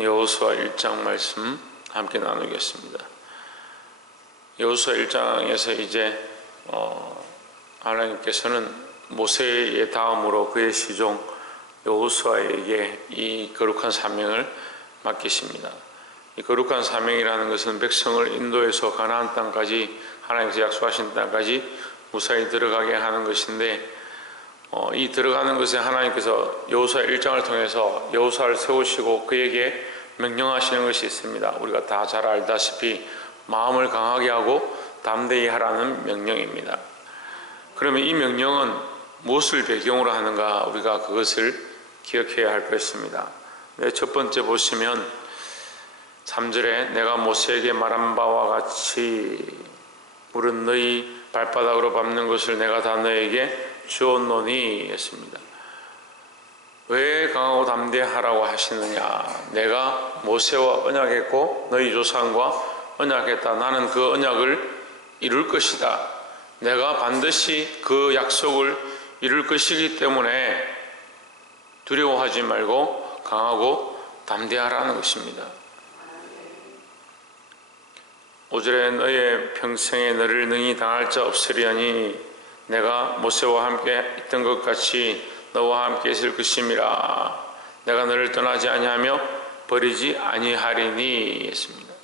여호수아 1장 말씀 함께 나누겠습니다. 여호수아 1장에서 이제 하나님께서는 모세의 다음으로 그의 시종 여호수아에게 이 거룩한 사명을 맡기십니다. 이 거룩한 사명이라는 것은 백성을 인도해서 가나안 땅까지, 하나님께서 약속하신 땅까지 무사히 들어가게 하는 것인데, 이 들어가는 것에 하나님께서 여호수아 1장을 통해서 여호수아를 세우시고 그에게 명령하시는 것이 있습니다. 우리가 다 잘 알다시피 마음을 강하게 하고 담대히 하라는 명령입니다. 그러면 이 명령은 무엇을 배경으로 하는가, 우리가 그것을 기억해야 할 것입니다. 첫 번째 보시면 3절에 내가 모세에게 말한 바와 같이 물은 너희 발바닥으로 밟는 것을 내가 다 너에게 주었노니 했습니다. 왜 강하고 담대하라고 하시느냐? 내가 모세와 언약했고 너희 조상과 언약했다. 나는 그 언약을 이룰 것이다. 내가 반드시 그 약속을 이룰 것이기 때문에 두려워하지 말고 강하고 담대하라는 것입니다. 5절에 너의 평생에 너를 능히 당할 자 없으리하니 내가 모세와 함께 있던 것 같이 너와 함께 있을 것임이라. 내가 너를 떠나지 아니하며 버리지 아니하리니 했습니다.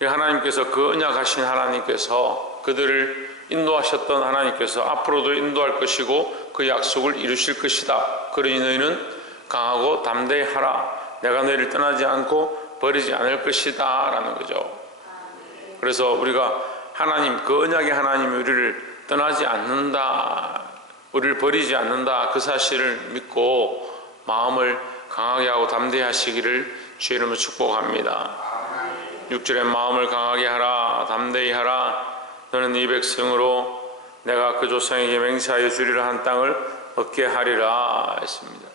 하나님께서, 그 언약하신 하나님께서, 그들을 인도하셨던 하나님께서 앞으로도 인도할 것이고 그 약속을 이루실 것이다. 그러니 너희는 강하고 담대하라. 내가 너희를 떠나지 않고 버리지 않을 것이다 라는 거죠. 그래서 우리가 하나님, 그 언약의 하나님이 우리를 떠나지 않는다, 우리를 버리지 않는다, 그 사실을 믿고 마음을 강하게 하고 담대하시기를 주의 이름으로 축복합니다. 6절에 마음을 강하게 하라, 담대히 하라. 너는 이 백성으로 내가 그 조상에게 맹세하여 주리라 한 땅을 얻게 하리라 했습니다.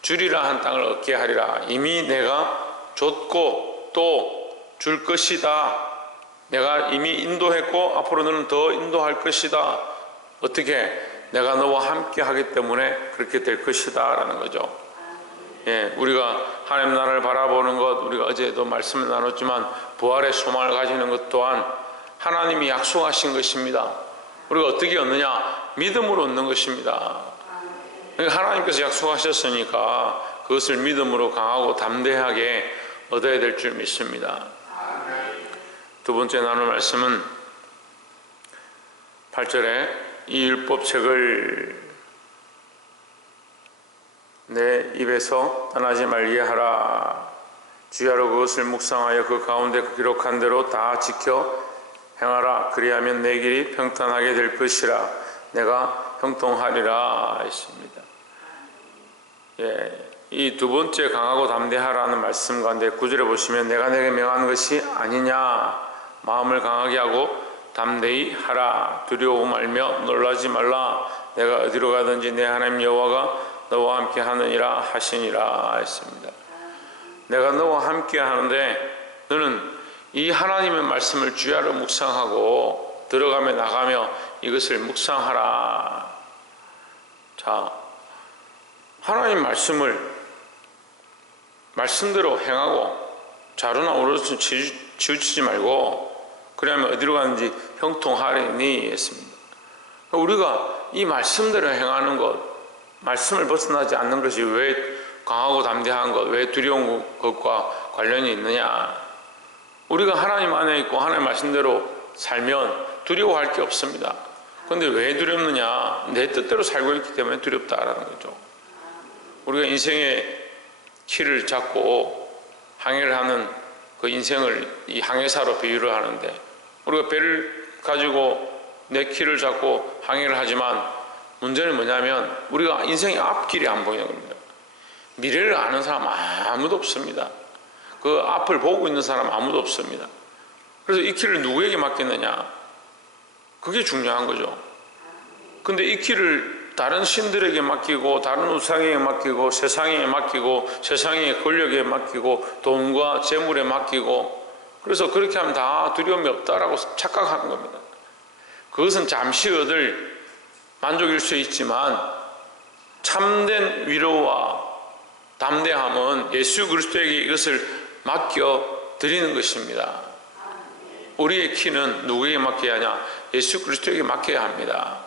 주리라 한 땅을 얻게 하리라. 이미 내가 줬고 또 줄 것이다. 내가 이미 인도했고 앞으로 너는 더 인도할 것이다. 어떻게? 내가 너와 함께 하기 때문에 그렇게 될 것이다 라는 거죠. 우리가 하나님 나라를 바라보는 것, 우리가 어제도 말씀을 나눴지만 부활의 소망을 가지는 것 또한 하나님이 약속하신 것입니다. 우리가 어떻게 얻느냐? 믿음으로 얻는 것입니다. 하나님께서 약속하셨으니까 그것을 믿음으로 강하고 담대하게 얻어야 될 줄 믿습니다. 두 번째 나눌 말씀은 8절에 이 율법책을 내 입에서 떠나지 말게 하라. 주야로 그것을 묵상하여 그 가운데 기록한 대로 다 지켜 행하라. 그리하면 내 길이 평탄하게 될 것이라. 내가 형통하리라 했습니다. 이 두 번째 강하고 담대하라는 말씀 가운데 9절에 보시면 내가 내게 명한 것이 아니냐. 마음을 강하게 하고 담대히 하라. 두려워 말며 놀라지 말라. 내가 어디로 가든지 내 하나님 여호와가 너와 함께 하느니라 하시니라 했습니다. 내가 너와 함께 하는데 너는 이 하나님의 말씀을 주야로 묵상하고 들어가며 나가며 이것을 묵상하라. 자, 하나님 말씀대로 행하고 자루나 우러러 치우치지 말고 그러면 어디로 가는지 형통하리니 했습니다. 우리가 이 말씀대로 행하는 것, 말씀을 벗어나지 않는 것이 왜 강하고 담대한 것, 왜 두려운 것과 관련이 있느냐? 우리가 하나님 안에 있고 하나님 말씀대로 살면 두려워할 게 없습니다. 그런데 왜 두렵느냐? 내 뜻대로 살고 있기 때문에 두렵다라는 거죠. 우리가 인생의 키를 잡고 항해를 하는 그 인생을 이 항해사로 비유를 하는데, 우리가 배를 가지고 내 키를 잡고 항해를 하지만 문제는 뭐냐면 우리가 인생의 앞길이 안 보이는 겁니다. 미래를 아는 사람 아무도 없습니다. 그 앞을 보고 있는 사람 아무도 없습니다. 그래서 이 길을 누구에게 맡겼느냐? 그게 중요한 거죠. 근데 이 길을 다른 신들에게 맡기고 다른 우상에게 맡기고 세상에 맡기고 세상의 권력에 맡기고 돈과 재물에 맡기고, 그래서 그렇게 하면 다 두려움이 없다라고 착각하는 겁니다. 그것은 잠시 얻을 만족일 수 있지만 참된 위로와 담대함은 예수 그리스도에게 이것을 맡겨 드리는 것입니다. 우리의 키는 누구에게 맡겨야 하냐? 예수 그리스도에게 맡겨야 합니다.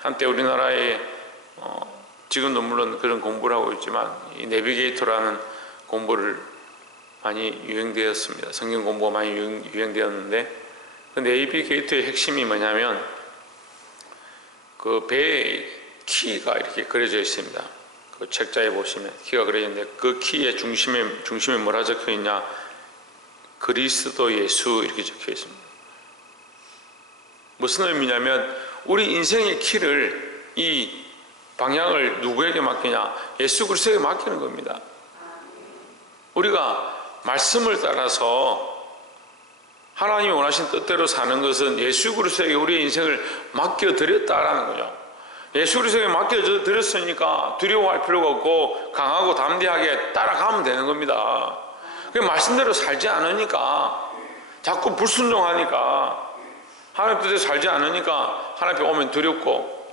한때 우리나라에 지금도 물론 그런 공부를 하고 있지만 이 내비게이터라는 공부를 많이 유행되었습니다. 성경 공부가 많이 유행되었는데 그 내비게이터의 핵심이 뭐냐면 그 배에 키가 이렇게 그려져 있습니다. 그 책자에 보시면 키가 그려져 있는데 그 키의 중심에 뭐라 적혀 있냐? 그리스도 예수 이렇게 적혀 있습니다. 무슨 의미냐면 우리 인생의 키를 이 방향을 누구에게 맡기냐? 예수 그리스도에게 맡기는 겁니다. 우리가 말씀을 따라서 하나님이 원하신 뜻대로 사는 것은 예수 그리스도에게 우리의 인생을 맡겨드렸다라는 거죠. 예수 그리스도에게 맡겨드렸으니까 두려워할 필요가 없고 강하고 담대하게 따라가면 되는 겁니다. 그 말씀대로 살지 않으니까 자꾸 불순종하니까 하나님 뜻대로 살지 않으니까 하나님 앞에 오면 두렵고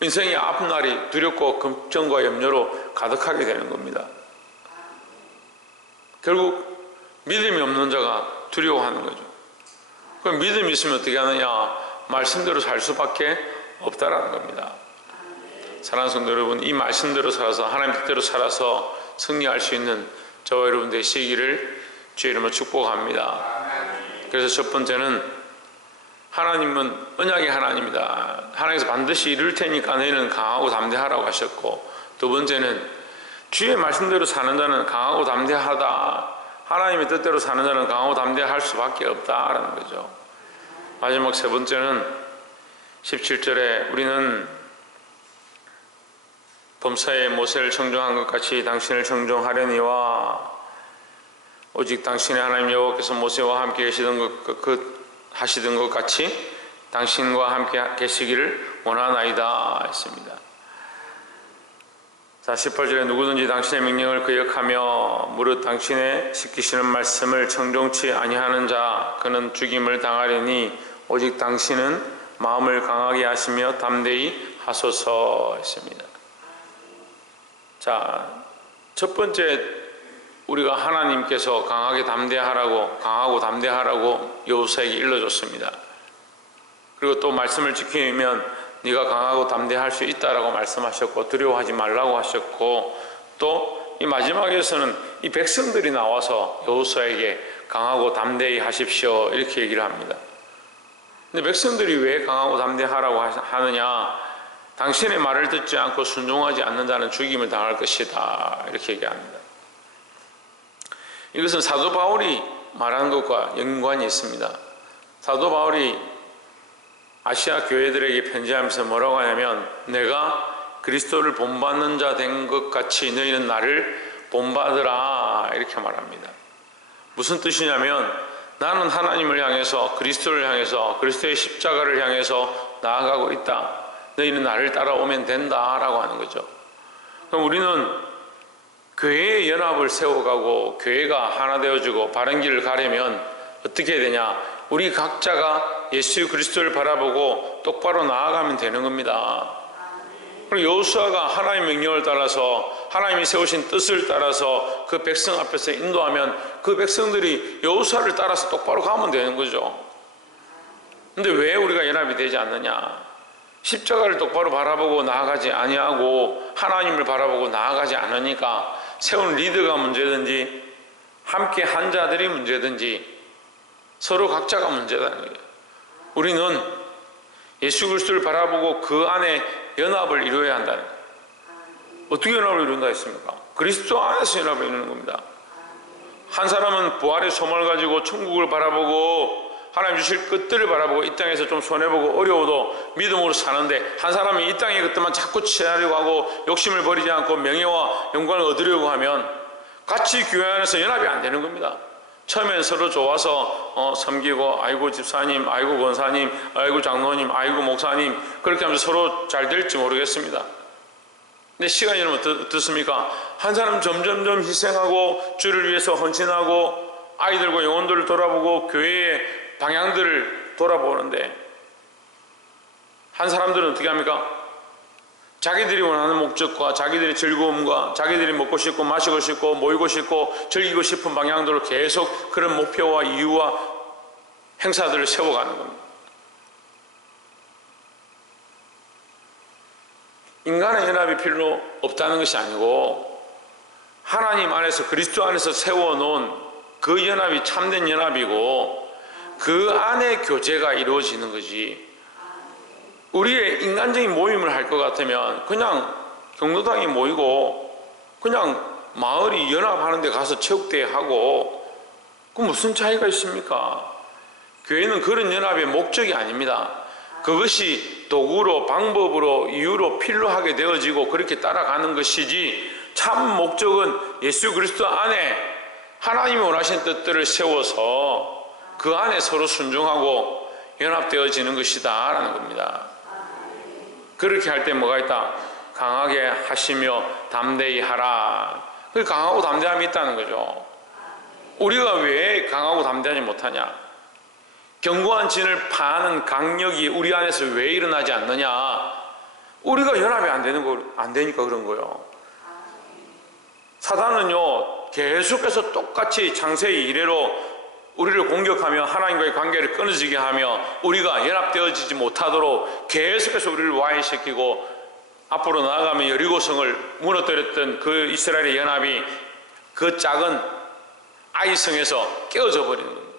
인생의 아픈 날이 두렵고 걱정과 염려로 가득하게 되는 겁니다. 결국 믿음이 없는 자가 두려워하는 거죠. 그럼 믿음이 있으면 어떻게 하느냐? 말씀대로 살 수밖에 없다라는 겁니다. 사랑하는 성도 여러분, 이 말씀대로 살아서 하나님 뜻대로 살아서 승리할 수 있는 저와 여러분 되시기를 주의 이름으로 축복합니다. 그래서 첫 번째는 하나님은 언약의 하나님이다. 하나님께서 반드시 이룰 테니까 너희는 강하고 담대하라고 하셨고, 두 번째는 주의 말씀대로 사는 자는 강하고 담대하다. 하나님의 뜻대로 사는 자는 강하고 담대할 수밖에 없다라는 거죠. 마지막 세 번째는 17절에 우리는 범사에 모세를 청종한 것 같이 당신을 청종하려니와 오직 당신의 하나님 여호와께서 모세와 함께 하시던 것 같이 당신과 함께 계시기를 원하나이다 했습니다. 자, 18절에 누구든지 당신의 명령을 거역하며 무릇 당신의 시키시는 말씀을 청종치 아니하는 자 그는 죽임을 당하리니 오직 당신은 마음을 강하게 하시며 담대히 하소서 했습니다. 자, 첫 번째 우리가 하나님께서 강하고 담대하라고 여호수아에게 일러줬습니다. 그리고 또 말씀을 지키면 네가 강하고 담대할 수 있다라고 말씀하셨고 두려워하지 말라고 하셨고 또 이 마지막에서는 이 백성들이 나와서 여호수아에게 강하고 담대히 하십시오 이렇게 얘기를 합니다. 근데 백성들이 왜 강하고 담대하라고 하느냐? 당신의 말을 듣지 않고 순종하지 않는 자는 죽임을 당할 것이다 이렇게 얘기합니다. 이것은 사도 바울이 말하는 것과 연관이 있습니다. 사도 바울이 아시아 교회들에게 편지하면서 뭐라고 하냐면 내가 그리스도를 본받는 자 된 것 같이 너희는 나를 본받으라 이렇게 말합니다. 무슨 뜻이냐면 나는 하나님을 향해서 그리스도를 향해서 그리스도의 십자가를 향해서 나아가고 있다. 너희는 나를 따라오면 된다라고 하는 거죠. 그럼 우리는 교회의 연합을 세워가고 교회가 하나 되어지고 바른 길을 가려면 어떻게 해야 되냐? 우리 각자가 예수 그리스도를 바라보고 똑바로 나아가면 되는 겁니다. 그리고 여호수아가 하나님의 명령을 따라서 하나님이 세우신 뜻을 따라서 그 백성 앞에서 인도하면 그 백성들이 여호수아를 따라서 똑바로 가면 되는 거죠. 근데 왜 우리가 연합이 되지 않느냐? 십자가를 똑바로 바라보고 나아가지 아니하고 하나님을 바라보고 나아가지 않으니까 세운 리더가 문제든지 함께 한 자들이 문제든지 서로 각자가 문제다는 거예요. 우리는 예수 그리스도를 바라보고 그 안에 연합을 이루어야 한다는 거예요. 어떻게 연합을 이룬다 했습니까? 그리스도 안에서 연합을 이루는 겁니다. 한 사람은 부활의 소망을 가지고 천국을 바라보고 하나님 주실 것들을 바라보고 이 땅에서 좀 손해보고 어려워도 믿음으로 사는데 한 사람이 이 땅의 것들만 자꾸 취하려고 하고 욕심을 버리지 않고 명예와 영광을 얻으려고 하면 같이 교회 안에서 연합이 안 되는 겁니다. 처음엔 서로 좋아서 섬기고 아이고 집사님, 아이고 권사님, 아이고 장로님, 아이고 목사님 그렇게 하면서 서로 잘 될지 모르겠습니다. 근데 시간이 지나면 어떻습니까? 한 사람 점점점 희생하고 주를 위해서 헌신하고 아이들과 영혼들을 돌아보고 교회의 방향들을 돌아보는데 한 사람들은 어떻게 합니까? 자기들이 원하는 목적과 자기들의 즐거움과 자기들이 먹고 싶고 마시고 싶고 모이고 싶고 즐기고 싶은 방향대로 계속 그런 목표와 이유와 행사들을 세워가는 겁니다. 인간의 연합이 필요 없다는 것이 아니고 하나님 안에서 그리스도 안에서 세워놓은 그 연합이 참된 연합이고 그 안에 교제가 이루어지는 거지. 우리의 인간적인 모임을 할 것 같으면 그냥 경로당에 모이고 그냥 마을이 연합하는 데 가서 체육대회 하고 그 무슨 차이가 있습니까? 교회는 그런 연합의 목적이 아닙니다. 그것이 도구로 방법으로 이유로 필요하게 되어지고 그렇게 따라가는 것이지 참 목적은 예수 그리스도 안에 하나님이 원하신 뜻들을 세워서 그 안에 서로 순종하고 연합되어지는 것이다 라는 겁니다. 그렇게 할 때 뭐가 있다? 강하게 하시며 담대히 하라. 그 강하고 담대함이 있다는 거죠. 우리가 왜 강하고 담대하지 못하냐? 견고한 진을 파는 강력이 우리 안에서 왜 일어나지 않느냐? 우리가 연합이 안 되니까 그런 거예요. 사단은요 계속해서 똑같이 창세기 이래로 우리를 공격하며 하나님과의 관계를 끊어지게 하며 우리가 연합되어지지 못하도록 계속해서 우리를 와해시키고 앞으로 나아가면 여리고성을 무너뜨렸던 그 이스라엘의 연합이 그 작은 아이성에서 깨어져 버리는 겁니다.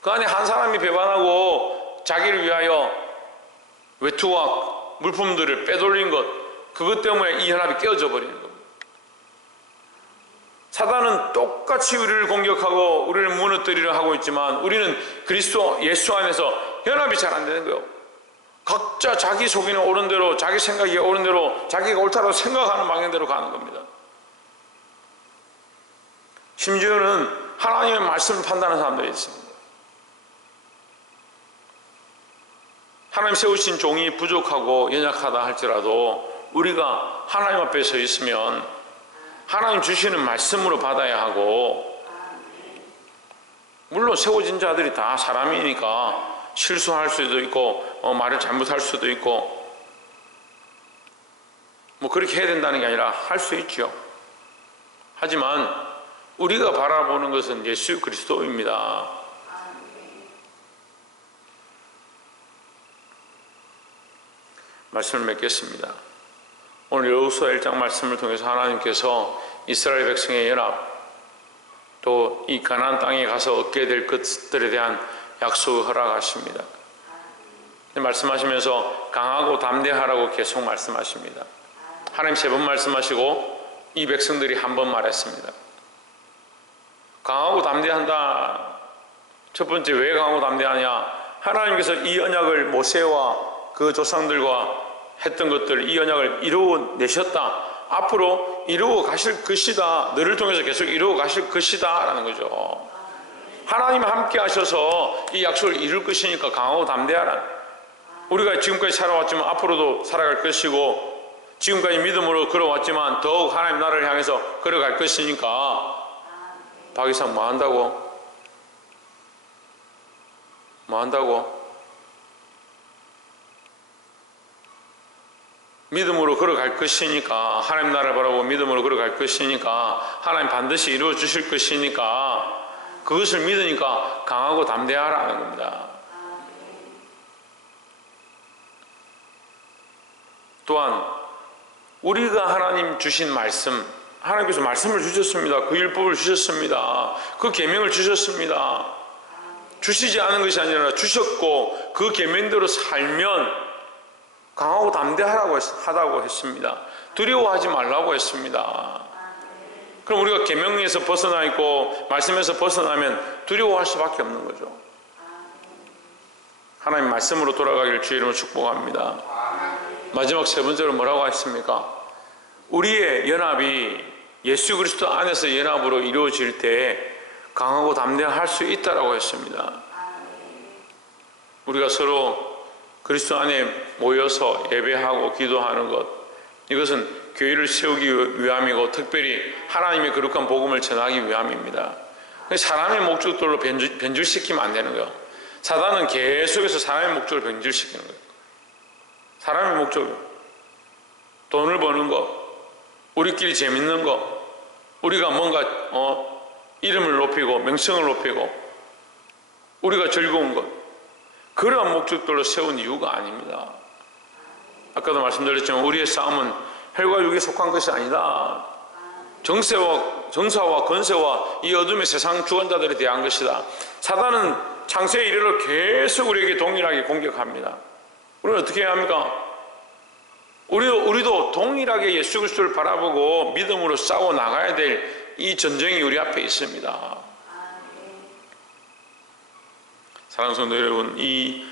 그 안에 한 사람이 배반하고 자기를 위하여 외투와 물품들을 빼돌린 것, 그것 때문에 이 연합이 깨어져 버리는 겁니다. 사단은 똑같이 우리를 공격하고 우리를 무너뜨리려 하고 있지만 우리는 그리스도 예수 안에서 연합이 잘 안 되는 거예요. 각자 자기 속에는 옳은 대로, 자기 생각이 옳은 대로, 자기가 옳다고 생각하는 방향대로 가는 겁니다. 심지어는 하나님의 말씀을 판단하는 사람들이 있습니다. 하나님 세우신 종이 부족하고 연약하다 할지라도 우리가 하나님 앞에 서 있으면 하나님 주시는 말씀으로 받아야 하고, 물론 세워진 자들이 다 사람이니까 실수할 수도 있고 말을 잘못할 수도 있고 뭐 그렇게 해야 된다는 게 아니라 할 수 있죠. 하지만 우리가 바라보는 것은 예수 그리스도입니다. 말씀을 맺겠습니다. 오늘 여호수아 1장 말씀을 통해서 하나님께서 이스라엘 백성의 연합, 또 이 가나안 땅에 가서 얻게 될 것들에 대한 약속을 허락하십니다. 말씀하시면서 강하고 담대하라고 계속 말씀하십니다. 하나님 3번 말씀하시고 이 백성들이 한 번 말했습니다. 강하고 담대한다. 첫 번째, 왜 강하고 담대하냐? 하나님께서 이 언약을 모세와 그 조상들과 했던 것들, 이 언약을 이루어내셨다. 앞으로 이루어 가실 것이다. 너를 통해서 계속 이루어 가실 것이다 라는 거죠. 하나님 함께 하셔서 이 약속을 이룰 것이니까 강하고 담대하라. 우리가 지금까지 살아왔지만 앞으로도 살아갈 것이고, 지금까지 믿음으로 걸어왔지만 더욱 하나님 나라를 향해서 걸어갈 것이니까 박이상 뭐 한다고? 믿음으로 걸어갈 것이니까, 하나님 나라를 바라보고 믿음으로 걸어갈 것이니까, 하나님 반드시 이루어 주실 것이니까, 그것을 믿으니까 강하고 담대하라는 겁니다. 또한 우리가 하나님 주신 말씀, 하나님께서 말씀을 주셨습니다. 그 율법을 주셨습니다. 그 계명을 주셨습니다. 주시지 않은 것이 아니라 주셨고 그 계명대로 살면 강하고 담대하라고 하다고 했습니다. 두려워하지 말라고 했습니다. 그럼 우리가 계명에서 벗어나 있고 말씀에서 벗어나면 두려워할 수밖에 없는 거죠. 하나님 말씀으로 돌아가기를 주의 이름으로 축복합니다. 마지막 3번째로 뭐라고 했습니까? 우리의 연합이 예수 그리스도 안에서 연합으로 이루어질 때 강하고 담대할 수 있다라고 했습니다. 우리가 서로 그리스도 안에 모여서 예배하고 기도하는 것, 이것은 교회를 세우기 위함이고 특별히 하나님의 거룩한 복음을 전하기 위함입니다. 사람의 목적들로 변질시키면 안 되는 거예요. 사단은 계속해서 사람의 목적을 변질시키는 거예요. 사람의 목적을. 돈을 버는 거, 우리끼리 재밌는 거, 우리가 뭔가 이름을 높이고 명성을 높이고 우리가 즐거운 것, 그러한 목적들로 세운 이유가 아닙니다. 아까도 말씀드렸지만 우리의 싸움은 혈과 육에 속한 것이 아니다. 정사와 권세와 이 어둠의 세상 주관자들에 대한 것이다. 사단은 창세의 이래로 계속 우리에게 동일하게 공격합니다. 우리는 어떻게 해야 합니까? 우리도 동일하게 예수 그리스도를 바라보고 믿음으로 싸워 나가야 될 이 전쟁이 우리 앞에 있습니다. 사랑하는 성도 여러분, 이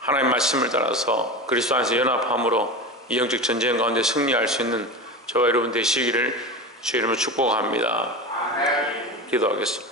하나님의 말씀을 따라서 그리스도 안에서 연합함으로 이 영적 전쟁 가운데 승리할 수 있는 저와 여러분 되시기를 주의 이름으로 축복합니다. 기도하겠습니다.